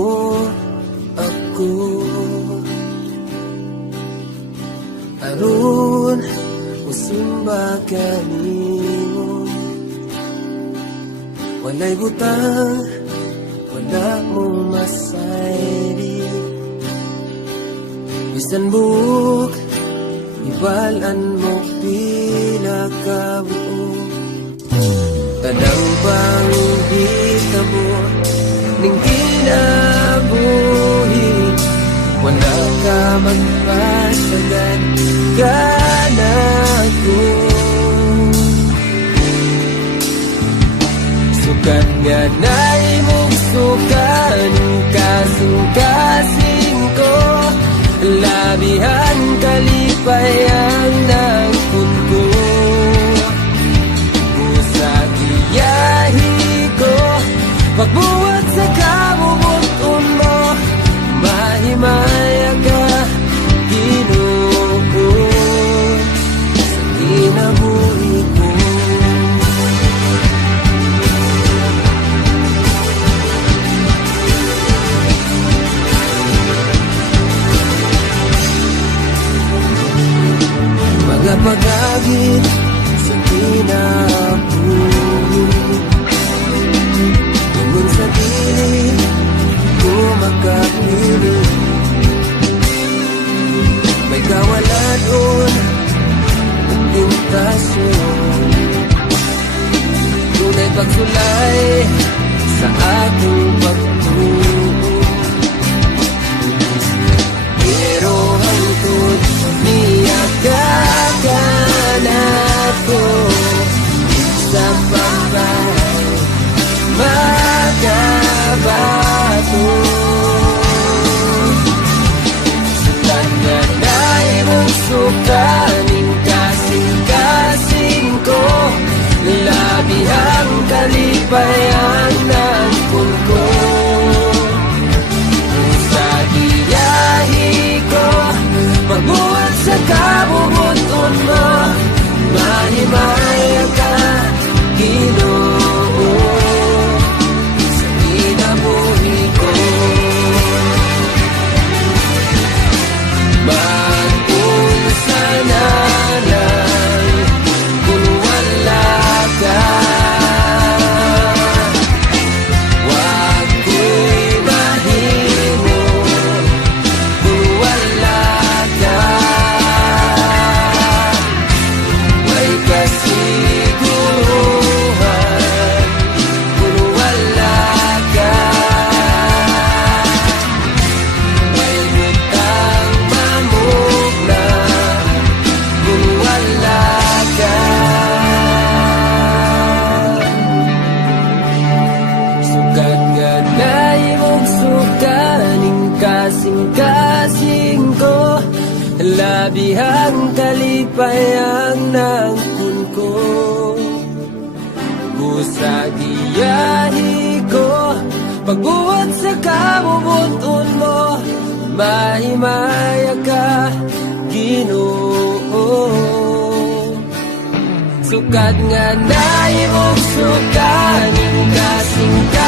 mo ako. Aron musimba kanimo, walay butang, wala mong masayri. Bisan buok, ibalan mo pila ka buok. Tanang bang hitabo ning kinabuhi, wala ka magpasagan kanako. Sukat nga na'y mong sukan, kasing-kasing ko, labihan kalipayan ng kunko. Busa iyahi ko, pagbuwag sa kamubuton mo, mahimaya ka, Ginoo, sa kinabuhi ko. Mga pag-agit sa kinabuhi, tungon sa dili ko makapili. May kawaladon at tentasyon, tunay pagsulay sa aking pagtuo. Pero hangtod niya kakanat ko sa pagbahay magabato. Sukat nga na'y mong sukaning kasing-kasing ko, labihang kalipayan ng kunko. Sa iyahi ko, pagbuhat sa kabubuton mo, mahimaya ka, Ginoo, sa kinabuhi ko. Mag-unsa na lang kung wala ka, wag ko'y mahimo kung wala ka. May kasiguruhan kung wala ka. May butang mamugna kung wala ka. Sukat nga na'y mong sukaning kasing-kasing ko, labihang kalipayan ng kunko. Busa iyahi ko, pagbuhat sa kabubuton mo, mahimaya ka, Ginoo. Sukat nga na'y mong sukaning kasing-kasing